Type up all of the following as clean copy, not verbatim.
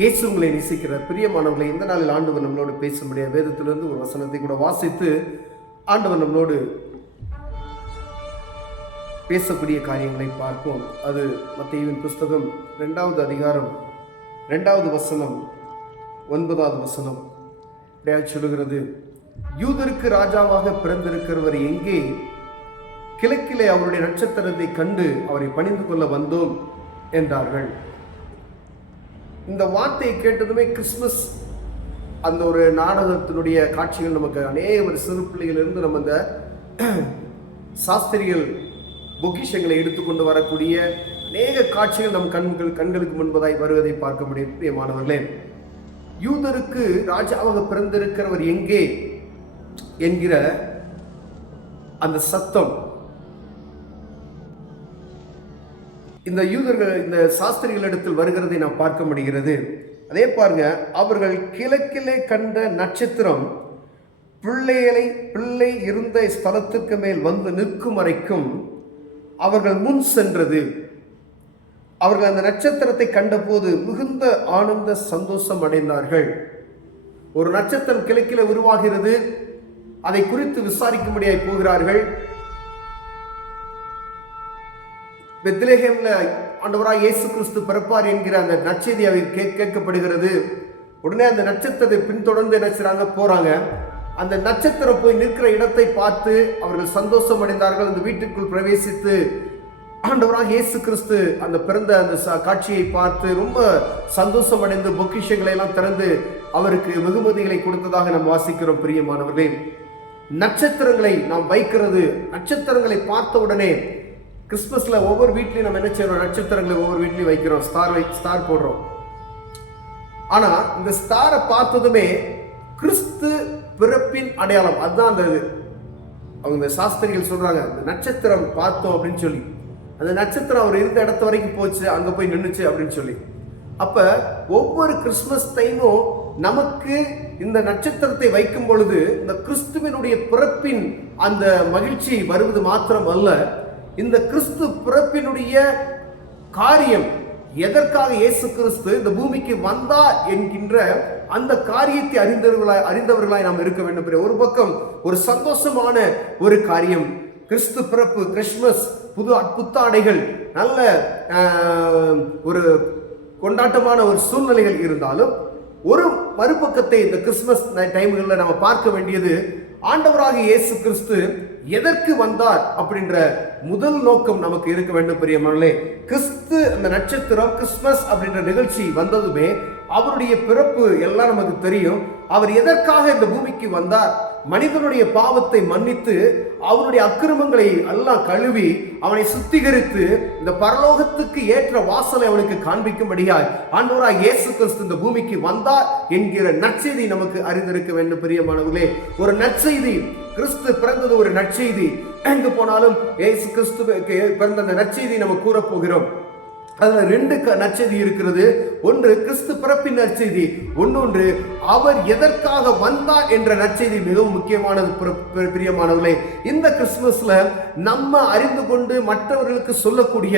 இயேசு உங்களை நேசிக்கிறார். பிரியமானவர்களை, இந்த நாளில் ஆண்டவர் நம்மளோடு பேச முடியாது. வேதத்திலிருந்து ஒரு வசனத்தை கூட வாசித்து ஆண்டவர் நம்மளோடு பேசக்கூடிய காரியங்களை பார்ப்போம். அது மத்தேயுவின் புஸ்தகம் 2வது அதிகாரம் 2வது வசனம் 9வது வசனம் சொல்லுகிறது, யூதருக்கு ராஜாவாக பிறந்திருக்கிறவர் எங்கே? கிழக்கிலே அவருடைய நட்சத்திரத்தை கண்டு அவரை பணிந்து கொள்ள வந்தோம் என்றார்கள். இந்த வார்த்தையை கேட்டதுமே கிறிஸ்துமஸ் அந்த ஒரு நாடகத்தினுடைய காட்சிகள் நமக்கு அநேக சிறு பிள்ளைகளிலிருந்து நம்ம இந்த சாஸ்திரிகள் பொக்கிஷங்களை எடுத்துக்கொண்டு வரக்கூடிய அநேக காட்சிகள் நம் கண்களுக்கு முன்பதாய் வருவதை பார்க்க முடியும். பிரியமானவர்களே, யூதருக்கு ராஜாவாக பிறந்திருக்கிறவர் எங்கே என்கிற அந்த சத்தம் இந்த யூதர்கள், இந்த சாஸ்திரிகளிடத்தில் வருகிறதை நாம் பார்க்க முடிகிறது. அதே பாருங்க, அவர்கள் கிழக்கிலே கண்ட நட்சத்திரம் பிள்ளை இருந்த ஸ்தலத்திற்கு மேல் வந்து நிற்கும் வரைக்கும் அவர்கள் முன் சென்றது. அவர்கள் அந்த நட்சத்திரத்தை கண்டபோது மிகுந்த ஆனந்த சந்தோஷம் அடைந்தார்கள். ஒரு நட்சத்திரம் கிழக்கிலே உருவாகிறது, அதை குறித்து விசாரிக்கும்படியாய் போகிறார்கள். பெத்லெகேம்ல ஆண்டவராய் இயேசு கிறிஸ்து பிறப்பார் என்கிற அந்த நற்செய்தி கேட்கப்படுகிறது. உடனே அந்த நட்சத்திரத்தை பின்தொடர்ந்து என்ன செய்றாங்க, போறாங்க. அந்த நட்சத்திரம் போய் நிற்கிற இடத்தை பார்த்து அவர்கள் சந்தோஷம் அடைந்தார்கள். அந்த வீட்டுக்குள் பிரவேசித்து ஆண்டவராக இயேசு கிறிஸ்து அந்த பிறந்த அந்த காட்சியை பார்த்து ரொம்ப சந்தோஷம் அடைந்து பொக்கிஷங்களை எல்லாம் திறந்து அவருக்கு வெகுமதிகளை கொடுத்ததாக நாம் வாசிக்கிறோம். பிரியமானவர்களே, நட்சத்திரங்களை நாம் வைக்கிறது, நட்சத்திரங்களை பார்த்த உடனே கிறிஸ்துமஸ்ல ஒவ்வொரு வீட்லையும் நம்ம என்ன செய்யறோம், நட்சத்திரங்களை ஒவ்வொரு வீட்லையும் வைக்கிறோம், ஸ்டார் போடுறோம். ஆனா இந்த ஸ்டாரை பார்த்ததுமே கிறிஸ்து பிறப்பின் அடையாளம் அதுதான். அந்த அவங்க சாஸ்திரிகள் சொல்றாங்க, அந்த நட்சத்திரம் பார்த்தோம் அப்படின்னு சொல்லி, அந்த நட்சத்திரம் அவர் இருந்த இடத்த வரைக்கும் போச்சு, அங்க போய் நின்றுச்சு அப்படின்னு சொல்லி. அப்ப ஒவ்வொரு கிறிஸ்துமஸ் டைமும் நமக்கு இந்த நட்சத்திரத்தை வைக்கும் பொழுது இந்த கிறிஸ்துவினுடைய பிறப்பின் அந்த மகிழ்ச்சி வருவது மாத்திரம் அல்ல, இந்த கிறிஸ்து பிறப்பினுடைய காரியம், எதற்காக இயேசு கிறிஸ்து இந்த பூமிக்கு வந்தார் என்கின்ற அந்த காரியத்தை அறிந்தவர்களாய் நாம் இருக்க வேண்டும். ஒரு பக்கம் ஒரு சந்தோஷமான ஒரு காரியம், கிறிஸ்து பிறப்பு, கிறிஸ்துமஸ், புத்தாடைகள், நல்ல ஒரு கொண்டாட்டமான ஒரு சூழ்நிலைகள் இருந்தாலும், ஒரு மறுபக்கத்தை இந்த கிறிஸ்துமஸ் டைம்களில் நம்ம பார்க்க வேண்டியது, ஆண்டவராக இயேசு கிறிஸ்து எதற்கு வந்தார் அப்படின்ற முதல் நோக்கம் நமக்கு இருக்க வேண்டும். பிரியமானவர்களே, கிறிஸ்து அந்த நட்சத்திரம், கிறிஸ்துமஸ் அப்படின்ற நிகழ்ச்சி வந்ததுமே அவருடைய பிறப்பு எல்லாம் நமக்கு தெரியும். அவர் எதற்காக இந்த பூமிக்கு வந்தார்? மனிதனுடைய பாவத்தை மன்னித்து அவனுடைய அக்கிரமங்களை எல்லாம் கழுவி அவனை சுத்திகரித்து இந்த பரலோகத்துக்கு ஏற்ற வாசலை அவனுக்கு காண்பிக்கும்படியாய் ஆண்டவராய் இயேசு கிறிஸ்து இந்த பூமிக்கு வந்தார் என்கிற நற்செய்தி நமக்கு அறிந்திருக்க வேண்டும். பிரியமானவர்களே, ஒரு நற்செய்தி, கிறிஸ்து பிறந்தது ஒரு நற்செய்தி. எங்கு போனாலும் இயேசு கிறிஸ்து பிறந்த அந்த நற்செய்தி நம்ம கூறப்போகிறோம். அதுல 2 நற்செய்தி இருக்கிறது. ஒன்று கிறிஸ்து பிறப்பின் நற்செய்தி, ஒன்னொன்று அவர் எதற்காக வந்தார் என்ற நற்செய்தி. மிகவும் முக்கியமானது. பிரியமானவர்களே, இந்த கிறிஸ்துமஸ்ல நம்ம அறிந்து கொண்டு மற்றவர்களுக்கு சொல்லக்கூடிய,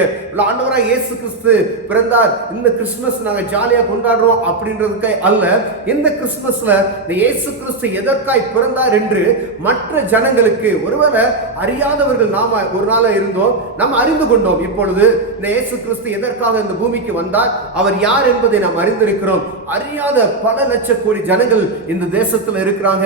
ஆண்டவராய் இயேசு கிறிஸ்து பிறந்தார், இந்த கிறிஸ்துமஸ் நாங்க ஜாலியா கொண்டாடுறோம் அப்படின்றதுக்கு அல்ல. இந்த கிறிஸ்துமஸ்ல இந்த இயேசு கிறிஸ்து எதற்காய் பிறந்தார் என்று மற்ற ஜனங்களுக்கு, ஒருவேளை அறியாதவர்கள் நாம ஒரு நாள் இருந்தோம், நாம் அறிந்து கொண்டோம். இப்பொழுது இந்த இயேசு கிறிஸ்து எதற்காக இந்த பூமிக்கு வந்தார், அவர் யார் என்பதை நாம் அறிந்திருக்கிறோம். அறியாத பல லட்ச கோடி ஜனங்கள் இந்த தேசத்துல இருக்கிறாங்க,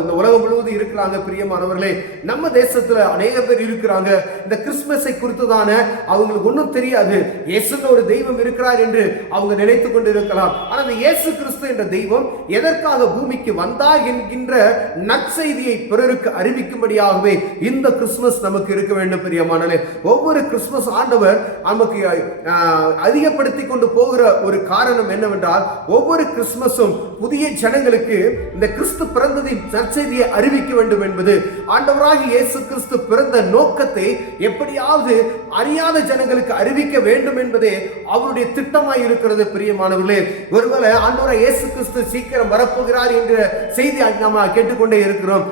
இந்த உலகம் முழுவதும் இருக்கிறாங்க. பிரியமானவர்களே, நம்ம தேசத்துல அநேக பேர் இருக்கிறாங்க. இந்த கிறிஸ்துமஸை குறித்துதான அவங்களுக்கு ஒன்றும் தெரியாது. இயேசுன்னு ஒரு தெய்வம் இருக்கிறார் என்று அவங்க நினைத்துக் கொண்டு இருக்கலாம். ஆனா இந்த இயேசு கிறிஸ்து என்ற தெய்வம் எதற்காக பூமிக்கு வந்தார் என்கின்ற நற்செய்தியை பிறருக்கு அறிவிக்கும்படியாகவே இந்த கிறிஸ்துமஸ் நமக்கு இருக்க வேண்டும். பிரியமானவர்களே, ஒவ்வொரு கிறிஸ்துமஸ் ஆண்டவர் நமக்கு அதிகப்படுத்தி கொண்டு போகிற ஒரு காரணம் என்னவென்றால், ஒவ்வொரு கிறிஸ்துமஸும் புதிய ஜனங்களுக்கு இந்த கிறிஸ்து பிறந்ததின் நற்செய்தியை அறிவிக்க வேண்டும் என்பது ஆண்டவராகிய இயேசு கிறிஸ்து பிறந்த நோக்கத்தை எப்படியாவது அறியாத ஜனங்களுக்கு அறிவிக்க வேண்டும் என்பதே அவருடைய திட்டமாய் இருக்கிறது. பிரியமானவர்களே, ஒருவேளை ஆண்டவராகிய இயேசு கிறிஸ்து சீக்கிரம் வரப்போகிறார் என்ற செய்தி நாம கேட்டுக்கொண்டே இருக்கிறோம்.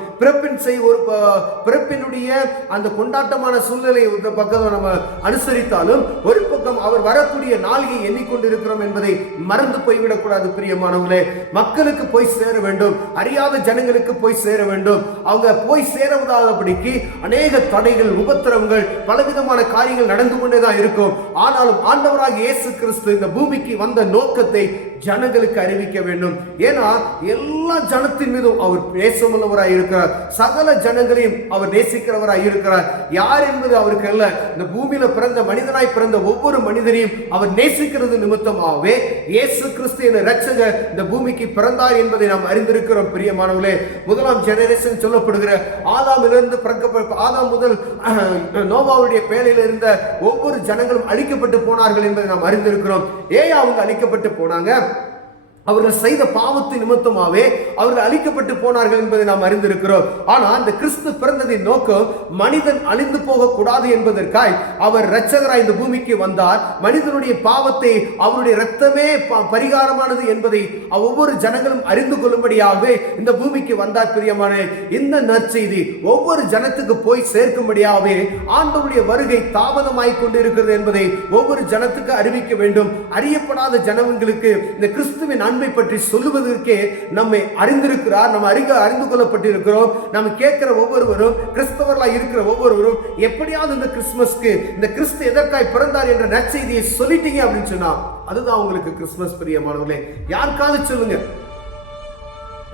பிறப்பினுடைய அந்த கொண்டாட்டமான சூழ்நிலை பக்கம் நம்ம அனுசரித்தாலும், ஒரு பக்கம் அவர் அவர் வரக்கூடிய நாளிகை எண்ணிக்கொண்டிருக்கிறோம் என்பதை மறந்து போய்விடக்கூடாது பிரியமானவர்களே. மக்களுக்கு போய் சேர வேண்டும், அறியாத ஜனங்களுக்கு போய் சேர வேண்டும். அவங்க போய் சேருவதாகபடிக்கு அநேக தடைகள், உபத்திரவங்கள், பலவிதமான காரியங்கள் நடந்து கொண்டேதான் இருக்கும். ஆனாலும் ஆண்டவராகிய இயேசு கிறிஸ்து இந்த பூமிக்கு வந்த நோக்கத்தை ஜனங்களுக்கு அறிவிக்க வேண்டும். ஏன்னா எல்லா ஜனத்தின் மீதும் அவர் நேசமுள்ளவராய் இருக்கிறார். சகல ஜனங்களையும் அவர் நேசிக்கிறவராய் இருக்கிறார். யார் என்பது அவருக்கு அல்ல, இந்த பூமியில பிறந்த மனிதனாய் பிறந்த ஒவ்வொரு மனிதனையும் அவர் நேசிக்கிறது நிமித்தமாகவே இயேசு கிறிஸ்து என்ற இரட்சகர் இந்த பூமிக்கு பிறந்தார் என்பதை நாம் அறிந்திருக்கிறோம் பிரியமானவர்களே. முதலாம் ஜெனரேஷன் சொல்லப்படுகிற ஆதாமிலிருந்து ஆதாம் முதல் நோவாவுடைய பேழையில் இருந்த ஒவ்வொரு ஜனங்களும் அழிக்கப்பட்டு போனார்கள் என்பதை நாம் அறிந்திருக்கிறோம். ஏன் அவங்க அழிக்கப்பட்டு போனாங்க? அவர்கள் செய்த பாவத்தின் நிமித்தமாகவே அவர்கள் அழிக்கப்பட்டு போனார்கள் என்பதை நாம் அறிந்திருக்கிறோம். ஆனால் அந்த கிறிஸ்து பிறந்ததின் நோக்கம் மனிதன் அழிந்து போக கூடாது என்பதற்காய் அவர் இரட்சகராய் இந்த பூமிக்கு வந்தார். மனிதனுடைய பாவத்தை அவருடைய இரத்தமே பரிகாரமானது என்பதை ஒவ்வொரு ஜனங்களும் அறிந்து கொள்ளும்படியாகவே இந்த பூமிக்கு வந்தார் பிரியமான. இந்த நற்செய்தி ஒவ்வொரு ஜனத்துக்கு போய் சேர்க்கும்படியாகவே ஆண்டவருடைய வருகை தாமதமாய் கொண்டிருக்கிறது என்பதை ஒவ்வொரு ஜனத்துக்கு அறிவிக்க வேண்டும். அறியப்படாத ஜனங்களுக்கு இந்த கிறிஸ்துவின் அன்பை பற்றி சொல்லுவதற்கே நம்மை அறிந்திருக்கிறார். நம்ம அறிந்து கொள்ளப்பட்டிருக்கிறோம். நம்ம கேட்கிற ஒவ்வொருவரும், கிறிஸ்தவர்களாக இருக்கிற ஒவ்வொருவரும் எப்படியாவது இந்த கிறிஸ்துமஸ்க்கு இந்த கிறிஸ்து எதற்காய் பிறந்தார் என்ற நற்செய்தியை சொல்லிட்டீங்க அப்படின்னு சொன்னா அதுதான் உங்களுக்கு கிறிஸ்துமஸ் பிரியமானவர்களே. யாருக்காவது சொல்லுங்க,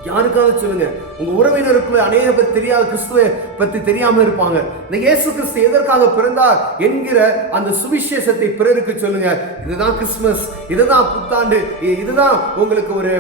யாருக்காவது சொல்லுங்க. உங்க உறவினருக்குள்ள அநேக பேர் தெரியாத கிறிஸ்துவை பற்றி தெரியாம இருப்பாங்க. இந்த இயேசு கிறிஸ்து எதற்காக பிறந்தார் என்கிற அந்த சுவிசேஷத்தை பிறருக்கு சொல்லுங்க. இதுதான் கிறிஸ்துமஸ், இதுதான் புத்தாண்டு, இதுதான் உங்களுக்கு ஒரு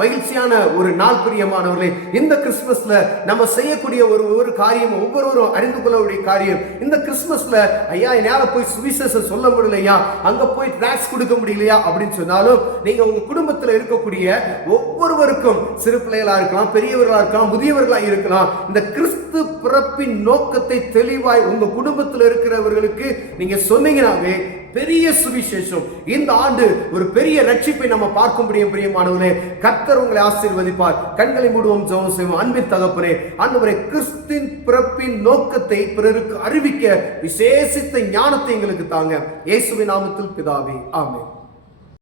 மகிழ்ச்சியான ஒரு நாள் பிரியமானவர்களே. இந்த கிறிஸ்துமஸ்ல நம்ம செய்யக்கூடிய ஒரு காரியம், ஒவ்வொருவரும் அறிந்து கொள்ளக்கூடிய காரியம். இந்த கிறிஸ்துமஸ்ல ஐயா என்னால போய் சுவிசேஷம் சொல்ல முடியலையா, அங்க போய் டாக்ஸ் கொடுக்க முடியலையா அப்படின்னு சொன்னாலும் நீங்க உங்க குடும்பத்தில் இருக்கக்கூடிய ஒவ்வொருவருக்கும், சிறு பிள்ளைகளா இருக்கலாம், பெரியவர்களா இருக்கலாம், முதியவர்களா இருக்கலாம், இந்த கிறிஸ்து பிறப்பின் நோக்கத்தை தெளிவாய் உங்க குடும்பத்தில் இருக்கிறவர்களுக்கு நீங்க சொன்னீங்கன்னாவே பெரிய சுவிசேஷம். இந்த ஆண்டு ஒரு பெரிய ரட்சிப்பை நம்ம பார்க்க முடியும் பிரியமானவர்களே. கர்த்தர் உங்களை ஆசீர்வதிப்பார். கண்களை மூடுவோம், ஜெபம் செய்வோம். அன்பின் தகப்பனே, ஆண்டவரே, கிறிஸ்துவின் பிறப்பின் நோக்கத்தை பிறருக்கு அறிவிக்க விசேஷித்த ஞானத்தை எங்களுக்கு தாங்க. இயேசுவின் நாமத்தில் பிதாவே, ஆமென்.